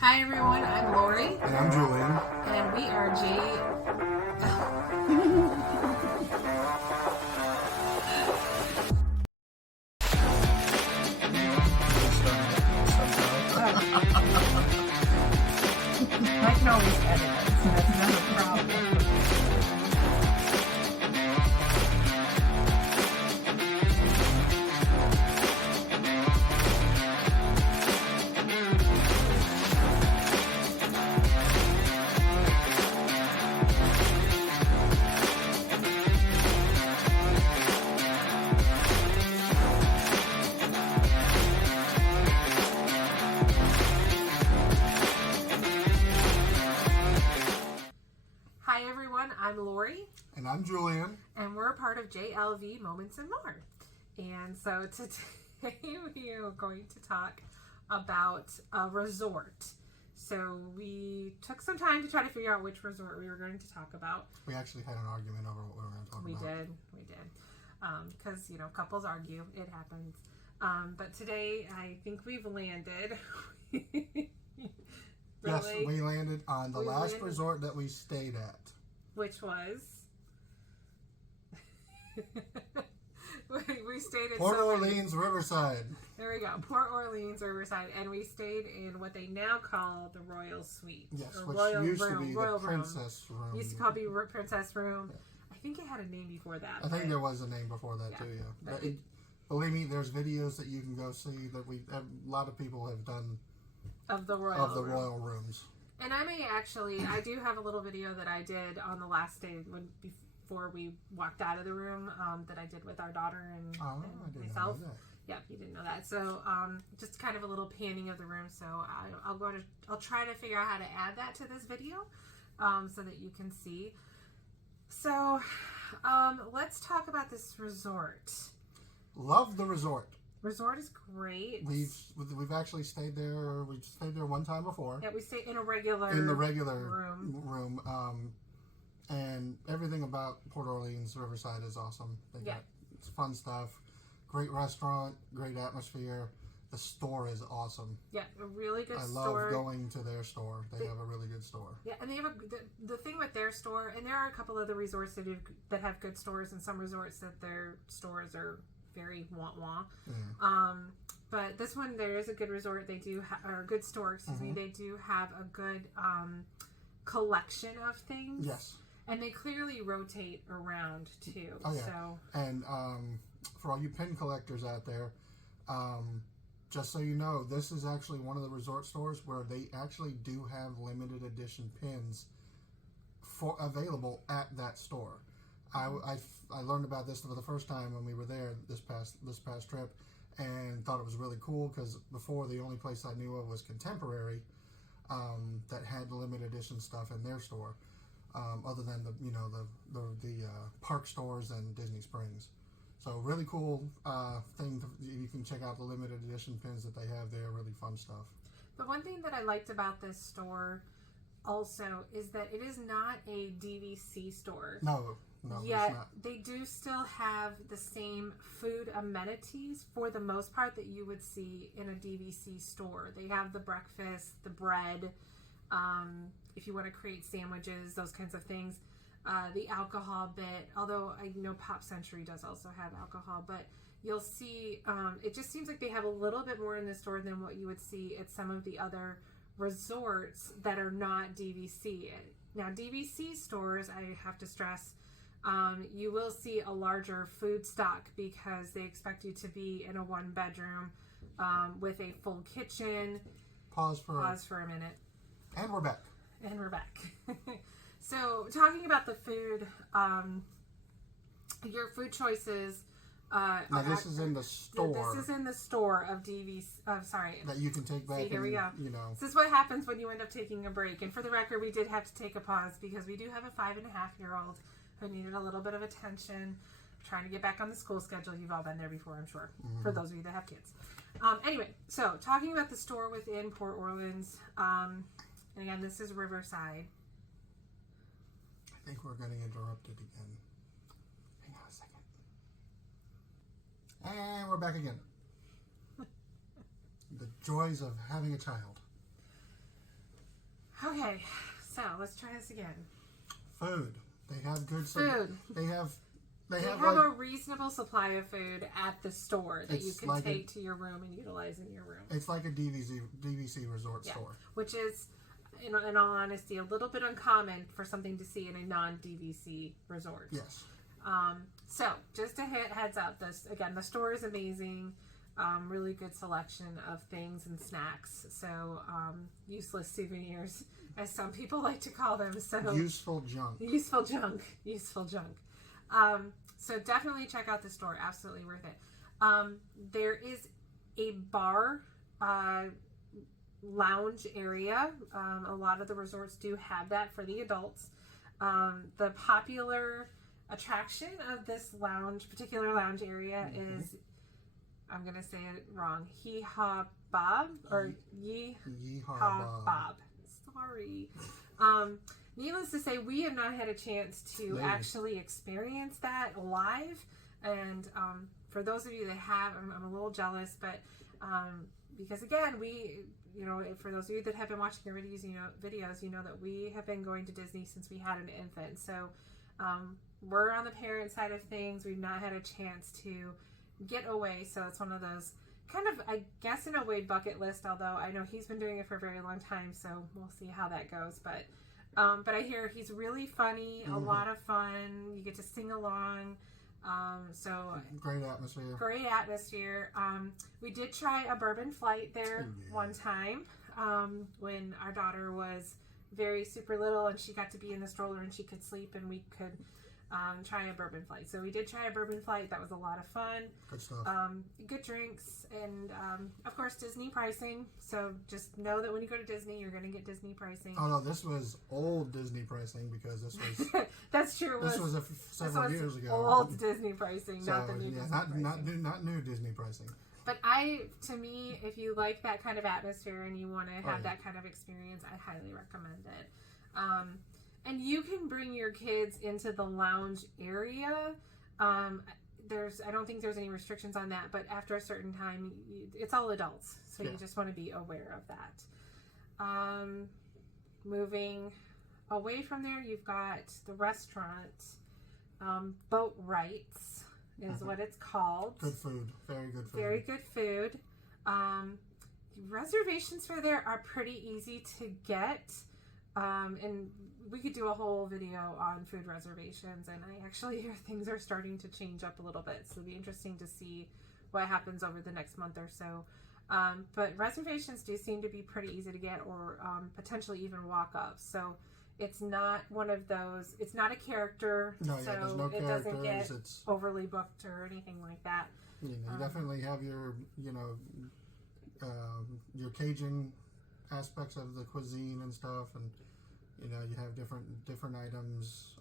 Hi everyone, I'm Lori. And I'm Julian. And we are I can always edit it, so that's not a problem. Hi everyone, I'm Lori. And I'm Julian. And we're a part of JLV Moments and More. And so today we are going to talk about a resort. So we took some time to try to figure out which resort we were going to talk about. We actually had an argument over what we were going to talk about. We did. Because, couples argue. It happens. But today I think we've landed. Yes, we landed on the last resort that we stayed at. Which was? we stayed at Port Orleans Riverside. There we go. Port Orleans Riverside. And we stayed in what they now call the Royal Suite. Yes, which used to be the Princess Room. Used to call it Princess Room. Yeah. I think it had a name before that. I think there was a name before that too, yeah. Believe me, there's videos that you can go see that a lot of people have done of the royal rooms. And I do have a little video that I did on the last day before we walked out of the room that I did with our daughter and myself. Yep, you didn't know that. So just kind of a little panning of the room. So I'll try to figure out how to add that to this video so that you can see. So let's talk about this resort. Love the resort. Resort is great. We've actually stayed there. We stayed there one time before. Yeah, we stayed in the regular room. And everything about Port Orleans Riverside is awesome. It's fun stuff. Great restaurant, great atmosphere. The store is awesome. Yeah, a really good store. I love going to their store. They have a really good store. Yeah, and they have the thing with their store, and there are a couple other resorts that have good stores, and some resorts that their stores are very wah-wah. Yeah. But this one, there is a good resort. They do or a good store, excuse me. They do have a good collection of things. Yes. And they clearly rotate around too. Oh yeah. So. And for all you pin collectors out there, just so you know, this is actually one of the resort stores where they actually do have limited edition pins available at that store. I learned about this for the first time when we were there this past trip, and thought it was really cool because before the only place I knew of was Contemporary that had limited edition stuff in their store, other than the park stores and Disney Springs. So really cool thing. You can check out the limited edition pins that they have there. Really fun stuff. But one thing that I liked about this store also is that it is not a DVC store. No, yet it's not. They do still have the same food amenities for the most part that you would see in a DVC store. They have the breakfast, the bread, if you want to create sandwiches, those kinds of things. The alcohol bit, although I know Pop Century does also have alcohol, but you'll see it just seems like they have a little bit more in the store than what you would see at some of the other resorts that are not DVC. Now, DVC stores, I have to stress, you will see a larger food stock because they expect you to be in a one-bedroom with a full kitchen. Pause for a minute. And we're back. So, talking about the food, your food choices. Now, this is in the store. This is in the store of DVC. Sorry. That you can take back. See, here we go. This is what happens when you end up taking a break. And for the record, we did have to take a pause because we do have a 5.5-year-old who needed a little bit of attention. Trying to get back on the school schedule. You've all been there before, I'm sure. For those of you that have kids. Anyway, so talking about the store within Port Orleans. And again, this is Riverside. I think we're getting interrupted again. Hang on a second. And we're back again. The joys of having a child. Okay, so let's try this again. Food. They have good food. They have like, a reasonable supply of food at the store that you can take to your room and utilize in your room. It's like a DVC resort store. Which is, in all honesty, a little bit uncommon for something to see in a non-DVC resort. Yes. So, just a heads up, the store is amazing. Really good selection of things and snacks. So, useless souvenirs, as some people like to call them. So useful junk. Useful junk. So definitely check out the store. Absolutely worth it. There is a bar, lounge area. A lot of the resorts do have that for the adults. The popular attraction of this particular lounge area is, I'm going to say it wrong, Hee-Haw Bob or Yee-Haw Bob. Sorry. Needless to say, we have not had a chance to actually experience that live. And for those of you that have, I'm a little jealous, but because again, for those of you that have been watching our videos, you know that we have been going to Disney since we had an infant. So we're on the parent side of things. We've not had a chance to get away. So it's one of those kind of, I guess, in a way, bucket list, although I know he's been doing it for a very long time, so we'll see how that goes. But I hear he's really funny, a lot of fun. You get to sing along. So great atmosphere. We did try a bourbon flight there one time when our daughter was very super little and she got to be in the stroller and she could sleep and we could try a bourbon flight. So we did try a bourbon flight. That was a lot of fun. Good stuff. Good drinks, and of course Disney pricing. So just know that when you go to Disney, you're going to get Disney pricing. Oh no, this was old Disney pricing because this was that's true. This was several years ago. Old Disney pricing, not the new Disney pricing. Not new Disney pricing. But to me, if you like that kind of atmosphere and you want to have that kind of experience, I highly recommend it. And you can bring your kids into the lounge area. I don't think there's any restrictions on that, but after a certain time, it's all adults. So you just want to be aware of that. Moving away from there, you've got the restaurant. Boat Rights is what it's called. Good food. Very good food. Very good food. Reservations for there are pretty easy to get. And we could do a whole video on food reservations, and I actually hear things are starting to change up a little bit, so it'll be interesting to see what happens over the next month or so. But reservations do seem to be pretty easy to get, or potentially even walk-ups. So it's not one of those, it's not a character, there's no it characters, doesn't get overly booked or anything like that. You definitely have your Cajun aspects of the cuisine and stuff, and you have different items,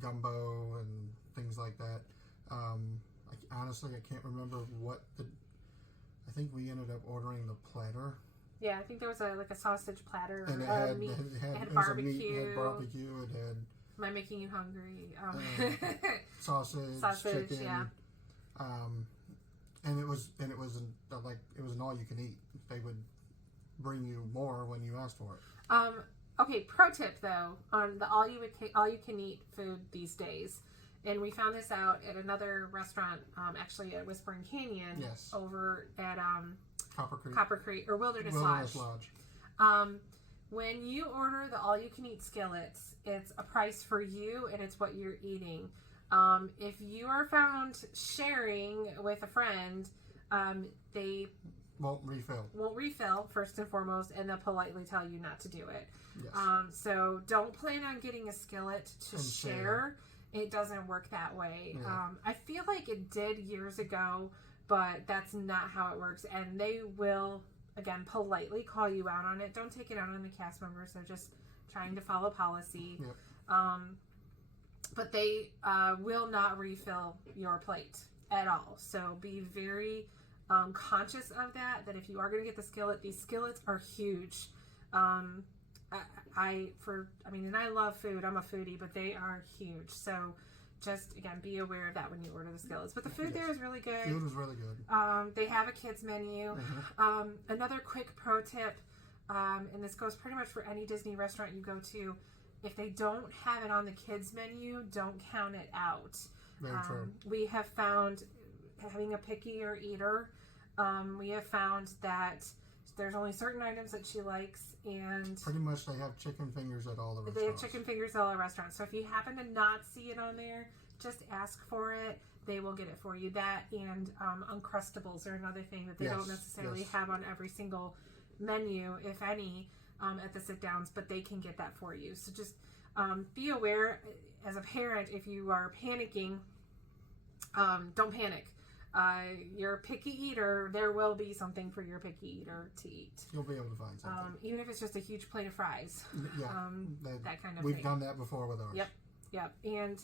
gumbo and things like that. Honestly, I can't remember I think we ended up ordering the platter. Yeah, I think there was a sausage platter. And it had barbecue. It had barbecue. It had. Am I making you hungry? Sausage, chicken. Yeah. And it was an all you can eat. They would bring you more when you asked for it. Okay, pro tip though on the all you can eat food these days, and we found this out at another restaurant, actually at Whispering Canyon, over at Copper Creek or Wilderness Lodge. When you order the all you can eat skillets, it's a price for you and it's what you're eating. If you are found sharing with a friend, they won't refill first and foremost, and they'll politely tell you not to do it. Yes. So don't plan on getting a skillet to share. It doesn't work that way. Yeah. I feel like it did years ago, but that's not how it works, and they will again politely call you out on it. Don't take it out on the cast members. They're just trying to follow policy. Yep. But they will not refill your plate at all. So be very conscious of that if you are going to get the skillet, these skillets are huge. And I love food. I'm a foodie, but they are huge. So just, again, be aware of that when you order the skillets. But the food there is really good. Food is really good. They have a kids menu. Mm-hmm. Another quick pro tip, and this goes pretty much for any Disney restaurant you go to. If they don't have it on the kids menu, don't count it out. Very true. We have found, having a pickier eater, we have found that there's only certain items that she likes, and pretty much they have chicken fingers at all the restaurants. They have chicken fingers at all the restaurants. So if you happen to not see it on there, just ask for it. They will get it for you. That and Uncrustables are another thing that they don't necessarily have on every single menu, if any, at the sit-downs, but they can get that for you. So just be aware, as a parent, if you are panicking, don't panic. You're a picky eater, there will be something for your picky eater to eat. You'll be able to find something. Even if it's just a huge plate of fries. Yeah. That kind of We've thing. done that before with ours. Yep. And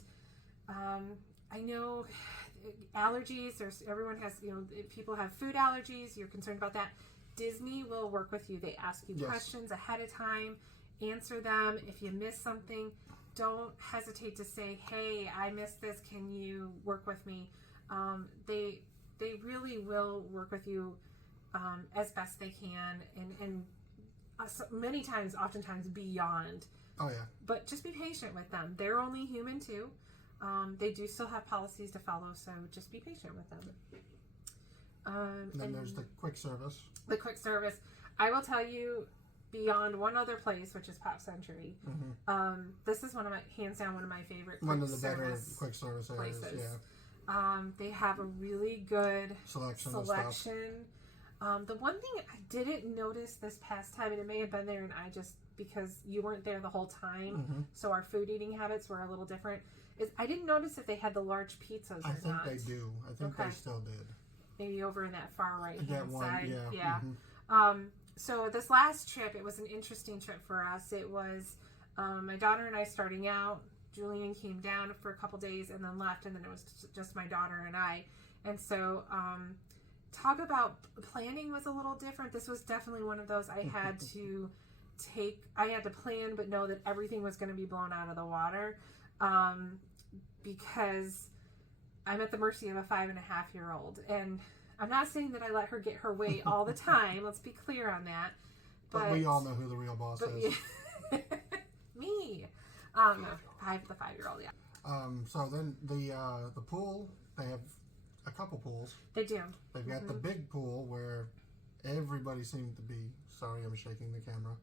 I know allergies, everyone has, people have food allergies, you're concerned about that. Disney will work with you. They ask you questions ahead of time, answer them. If you miss something, don't hesitate to say, hey, I missed this, can you work with me? They really will work with you as best they can, and many times, oftentimes beyond. Oh yeah. But just be patient with them. They're only human too. They do still have policies to follow, so just be patient with them. Then there's the quick service. The quick service. I will tell you, beyond one other place, which is Pop Century, this is hands down one of my favorite one of the better quick service places. Areas, yeah. They have a really good selection. The one thing I didn't notice this past time, and it may have been there, and I just, because you weren't there the whole time, so our food eating habits were a little different, is I didn't notice if they had the large pizzas or not. I think they do. I think they still did. Maybe over in that far right hand side. Yeah. So this last trip, it was an interesting trip for us. It was my daughter and I starting out. Julian came down for a couple days and then left, and then it was just my daughter and I. And so talk about planning was a little different. This was definitely one of those I had to plan but know that everything was going to be blown out of the water, because I'm at the mercy of a 5.5-year-old, and I'm not saying that I let her get her way all the time. Let's be clear on that. But we all know who the real boss is. Me. No, the 5-year-old, yeah. So then the pool, they have a couple pools. They do. They've got the big pool where everybody seemed to be. Sorry, I'm shaking the camera.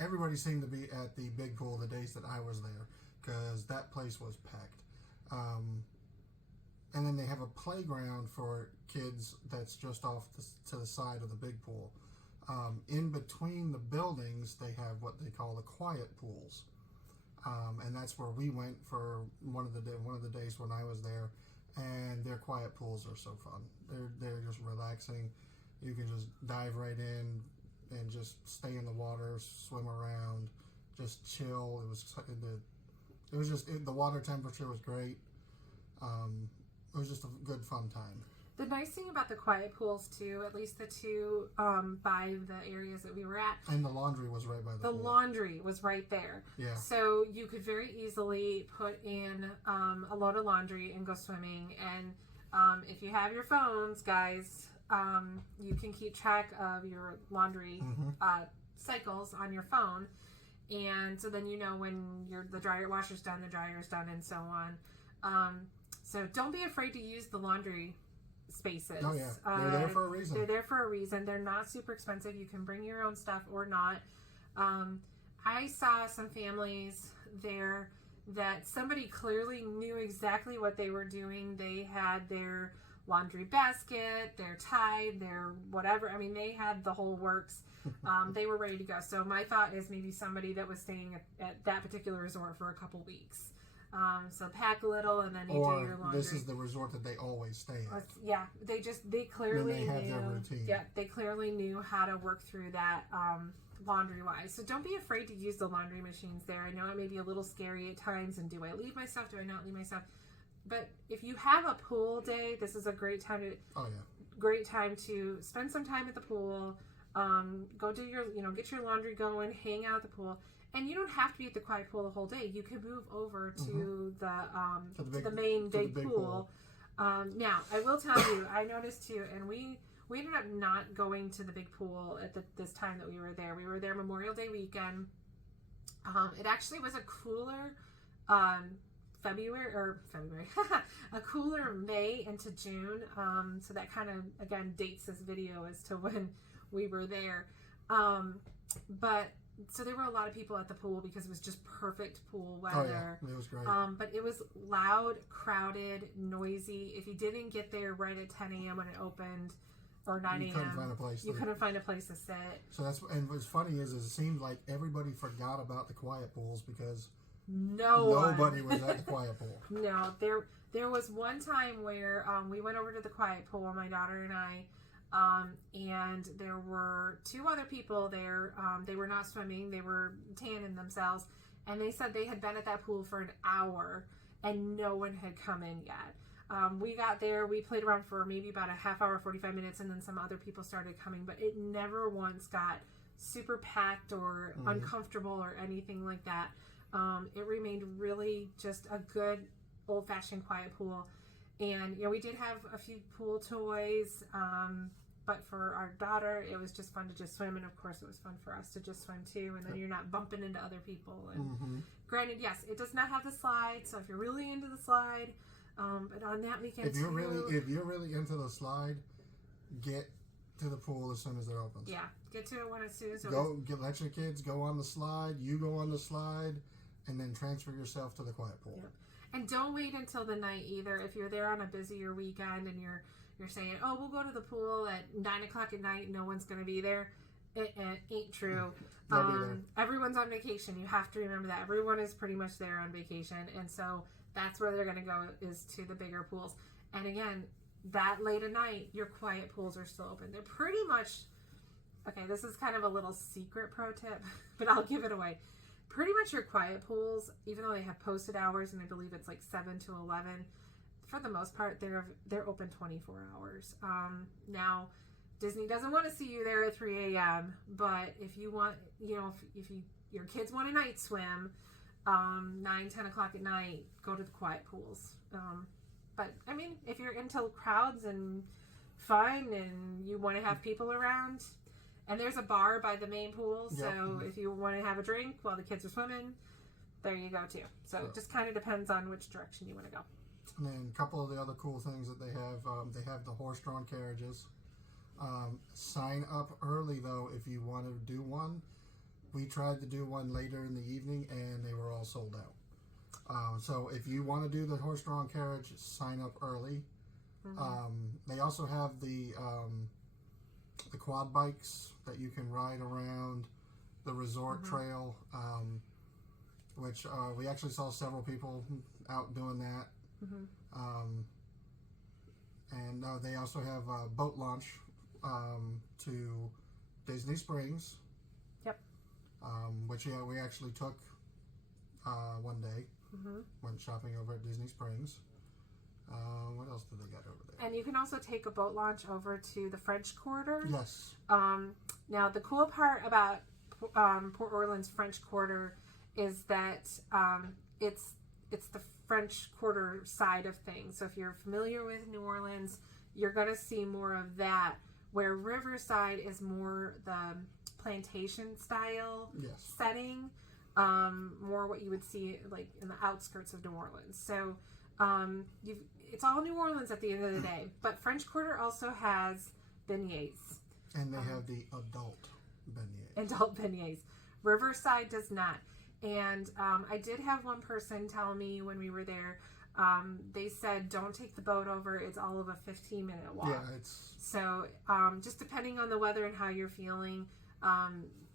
Everybody seemed to be at the big pool the days that I was there, because that place was packed. And then they have a playground for kids that's just off to the side of the big pool. In between the buildings, they have what they call the quiet pools, and that's where we went for one of the days when I was there. And their quiet pools are so fun. They're just relaxing. You can just dive right in and just stay in the water, swim around, just chill. The water temperature was great. It was just a good fun time. The nice thing about the quiet pools too, at least the two by the areas that we were at, and the laundry was right by the pool. Laundry was right there. Yeah. So you could very easily put in a load of laundry and go swimming. And if you have your phones, guys, you can keep track of your laundry cycles on your phone, and so then you know when the dryer washer's done, the dryer's done, and so on. So don't be afraid to use the laundry spaces. Oh yeah, they're there for a reason. They're there for a reason. They're not super expensive. You can bring your own stuff or not. I saw some families there that somebody clearly knew exactly what they were doing. They had their laundry basket, their tide, their whatever. I mean, they had the whole works. They were ready to go. So my thought is maybe somebody that was staying at that particular resort for a couple weeks. So pack a little and then you do your laundry. This is the resort that they always stay at. Yeah, they clearly have knew. Their routine. Yeah, they clearly knew how to work through that laundry wise. So don't be afraid to use the laundry machines there. I know it may be a little scary at times, and do I leave my stuff? Do I not leave my stuff? But if you have a pool day, this is a great time to spend some time at the pool. Go do your, get your laundry going, hang out at the pool. And you don't have to be at the quiet pool the whole day. You can move over to the main big pool. Now, I will tell you, I noticed too, and we We ended up not going to the big pool at this time that we were there. We were there Memorial Day weekend. It actually was a cooler February, a cooler May into June. So that kind of, again, dates this video as to when we were there. But so there were a lot of people at the pool because it was just perfect pool weather. Oh, yeah. It was great. But it was loud, crowded, noisy. If you didn't get there right at 10 a.m. when it opened, or 9 a.m., you couldn't find a place to sit. So and what's funny is it seemed like everybody forgot about the quiet pools because nobody was at the quiet pool. No, there was one time where we went over to the quiet pool, my daughter and I, and there were two other people there. They were not swimming, they were tanning themselves, and they said they had been at that pool for an hour and no one had come in yet. We got there, we played around for maybe about a half hour, 45 minutes, and then some other people started coming, but it never once got super packed or uncomfortable or anything like that. It remained really just a good old-fashioned quiet pool. And, we did have a few pool toys, but for our daughter, it was just fun to just swim, and of course it was fun for us to just swim too, and then you're not bumping into other people. And granted, yes, it does not have the slide, so if you're really into the slide, but on that weekend, if you're really into the slide, get to the pool as soon as it opens. Yeah, get to it as soon as it opens. Let your kids go on the slide. You go on the slide, and then transfer yourself to the quiet pool. Yep. And don't wait until the night either. If you're there on a busier weekend and you're saying, "Oh, we'll go to the pool at 9 o'clock at night. No one's going to be there." It ain't true. Everyone's on vacation. You have to remember that everyone is pretty much there on vacation, and so that's where they're going to go, is to the bigger pools. And again, that late at night, your quiet pools are still open. They're pretty much, okay, this is kind of a little secret pro tip, but I'll give it away. Pretty much your quiet pools, even though they have posted hours, and I believe it's like 7 to 11, for the most part, they're open 24 hours. Now, Disney doesn't want to see you there at 3 a.m., but if you want, if your kids want a night swim, 9, 10 o'clock at night, go to the quiet pools. But I mean, if you're into crowds and fun and you want to have people around, and there's a bar by the main pool, so if you want to have a drink while the kids are swimming, there you go too. So it just kind of depends on which direction you want to go. And then a couple of the other cool things that they have the horse-drawn carriages. Sign up early though if you want to do one. We tried to do one later in the evening, and they were all sold out. So if you want to do the horse-drawn carriage, sign up early. They also have the quad bikes that you can ride around the resort trail, which we actually saw several people out doing that. And they also have a boat launch to Disney Springs. Which we actually took one day. Went shopping over at Disney Springs. What else do they got over there? And you can also take a boat launch over to the French Quarter. Yes. Now the cool part about Port Orleans French Quarter is that it's the French Quarter side of things. So if you're familiar with New Orleans, you're going to see more of that. Where Riverside is more the plantation style setting, more what you would see like in the outskirts of New Orleans. So it's all New Orleans at the end of the day, but French Quarter also has beignets, and they have the adult beignets. Riverside does not. And I did have one person tell me when we were there, they said don't take the boat over, it's all of a 15-minute walk. So just depending on the weather and how you're feeling,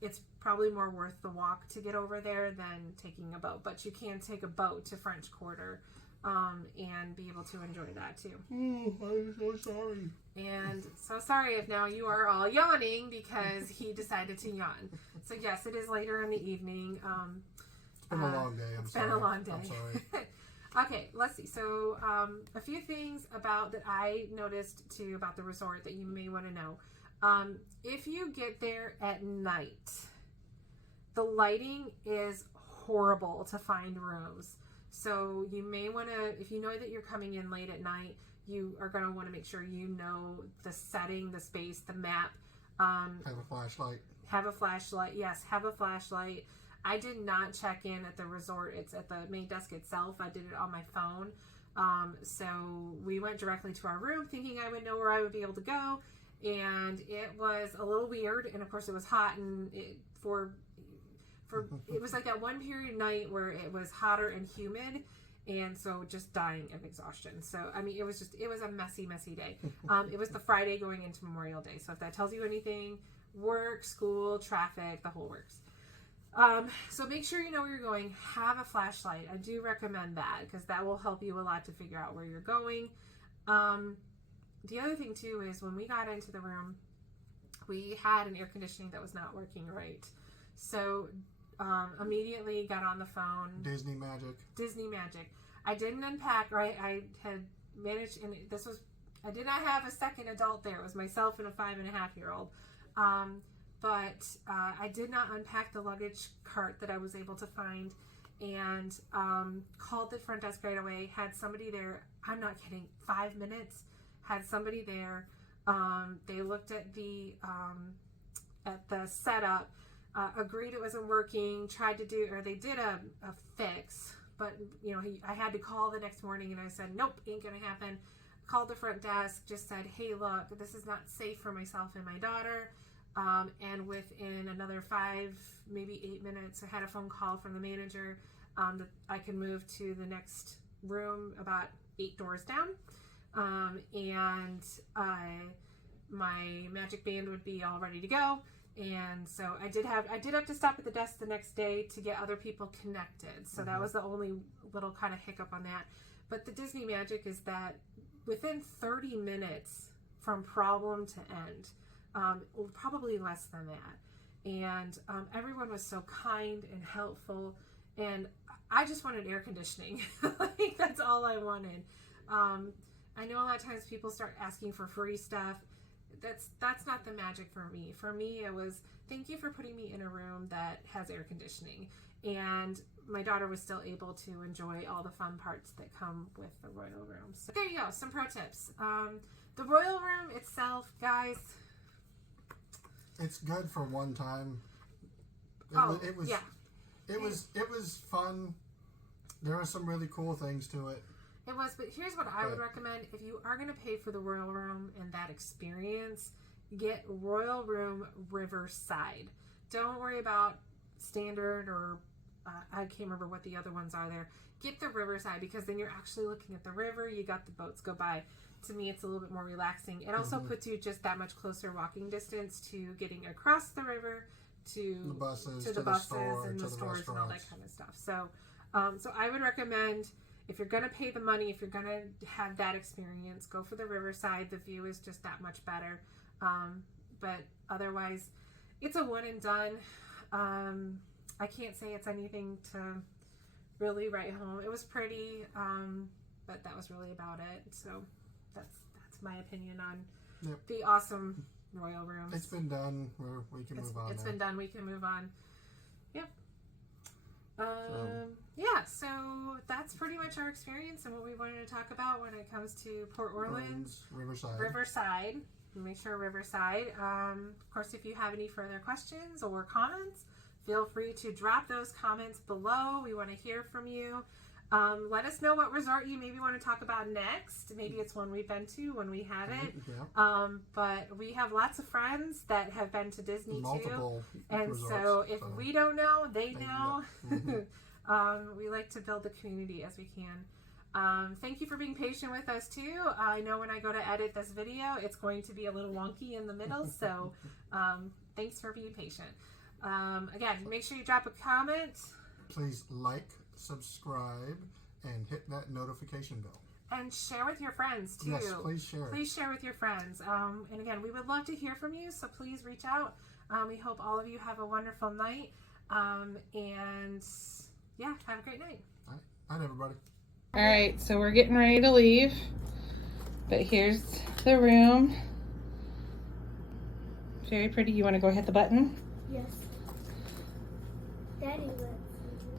it's probably more worth the walk to get over there than taking a boat. But you can take a boat to French Quarter and be able to enjoy that too. Oh, I'm so sorry. And so sorry if now you are all yawning because he decided to yawn. So yes, it is later in the evening. It's been a long day. It's been a long day. I'm sorry. Okay, let's see. So a few things that I noticed too about the resort that you may want to know. If you get there at night, the lighting is horrible to find rooms. So you may want to, if you know that you're coming in late at night, you are going to want to make sure you know the setting, the space, the map. Have a flashlight. Have a flashlight. Yes, have a flashlight. I did not check in at the resort. It's at the main desk itself. I did it on my phone. So we went directly to our room thinking I would know where I would be able to go. And it was a little weird. And of course it was hot, and it was like that one period of night where it was hotter and humid. And so just dying of exhaustion. So, I mean, it was a messy, messy day. It was the Friday going into Memorial Day. So if that tells you anything, work, school, traffic, the whole works. So make sure you know where you're going. Have a flashlight. I do recommend that because that will help you a lot to figure out where you're going. The other thing too is when we got into the room, we had an air conditioning that was not working right. So immediately got on the phone. Disney Magic. I didn't unpack, right? I had managed, and I did not have a second adult there. It was myself and a 5.5-year-old. But I did not unpack the luggage cart that I was able to find, and called the front desk right away. Had somebody there. I'm not kidding. 5 minutes. Had somebody there. They looked at the setup, agreed it wasn't working. They did a fix, but I had to call the next morning, and I said, nope, ain't gonna happen. Called the front desk, just said, hey, look, this is not safe for myself and my daughter. And within another 5, maybe 8 minutes, I had a phone call from the manager that I could move to the next room about 8 doors down. And my magic band would be all ready to go. And so I did have to stop at the desk the next day to get other people connected. So that was the only little kind of hiccup on that. But the Disney magic is that within 30 minutes from problem to end, probably less than that. And everyone was so kind and helpful, and I just wanted air conditioning. Like, that's all I wanted. I know a lot of times people start asking for free stuff. That's not the magic for me. For me, it was, thank you for putting me in a room that has air conditioning. And my daughter was still able to enjoy all the fun parts that come with the Royal Room. So there you go, some pro tips. The Royal Room itself, guys, it's good for one time. It was fun. There are some really cool things to it. It was, but here's what I would recommend. If you are going to pay for the Royal Room and that experience, get Royal Room Riverside. Don't worry about Standard or I can't remember what the other ones are there. Get the Riverside, because then you're actually looking at the river. You got the boats go by. To me, it's a little bit more relaxing. It also puts you just that much closer walking distance to getting across the river to the buses, and the stores and all that kind of stuff. So, so I would recommend, if you're going to pay the money, if you're going to have that experience, go for the Riverside. The view is just that much better. But otherwise, it's a one and done. I can't say it's anything to really write home. It was pretty, but that was really about it. So that's my opinion on the awesome Royal Rooms. It's been done. We can move on. It's been done. We can move on. Yep. So that's pretty much our experience and what we wanted to talk about when it comes to Port Orleans Riverside. Make sure Riverside. Of course, if you have any further questions or comments, feel free to drop those comments below. We want to hear from you. Let us know what resort you maybe want to talk about next. Maybe it's one we've been to, when we haven't. Yeah. But we have lots of friends that have been to Disney too. And resorts, so if we don't know, they know. We like to build the community as we can. Thank you for being patient with us too. I know when I go to edit this video, it's going to be a little wonky in the middle. So thanks for being patient. Again, make sure you drop a comment. Please like, subscribe, and hit that notification bell. And share with your friends too. Yes, please share. Please share with your friends. And again, we would love to hear from you, so please reach out. We hope all of you have a wonderful night. And yeah, have a great night. All right. Night, everybody. All right, so we're getting ready to leave, but here's the room. Very pretty. You want to go hit the button? Yes. Daddy, let's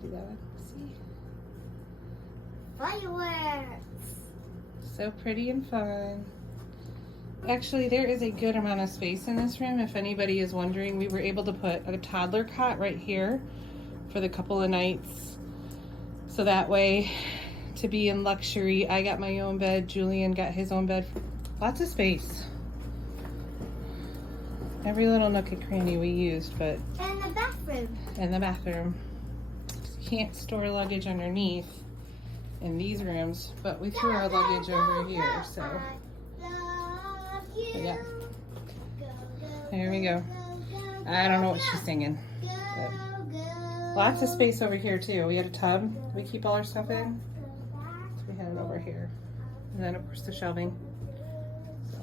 Do that one. See? fireworks. So pretty and fun. Actually, there is a good amount of space in this room. If anybody is wondering, we were able to put a toddler cot right here for the couple of nights. So that way, to be in luxury, I got my own bed, Julian got his own bed. Lots of space. Every little nook and cranny we used, but... And the bathroom. And the bathroom. You can't store luggage underneath in these rooms, but we threw our luggage over here, so... But yeah. There we go. I don't know what she's singing. But lots of space over here too. We had a tub we keep all our stuff in. So we had it over here. And then of course the shelving. So.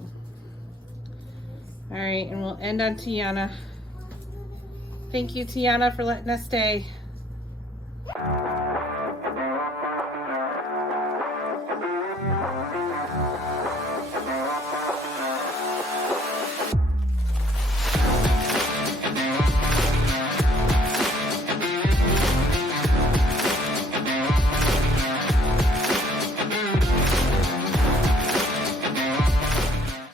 Alright, and we'll end on Tiana. Thank you, Tiana, for letting us stay.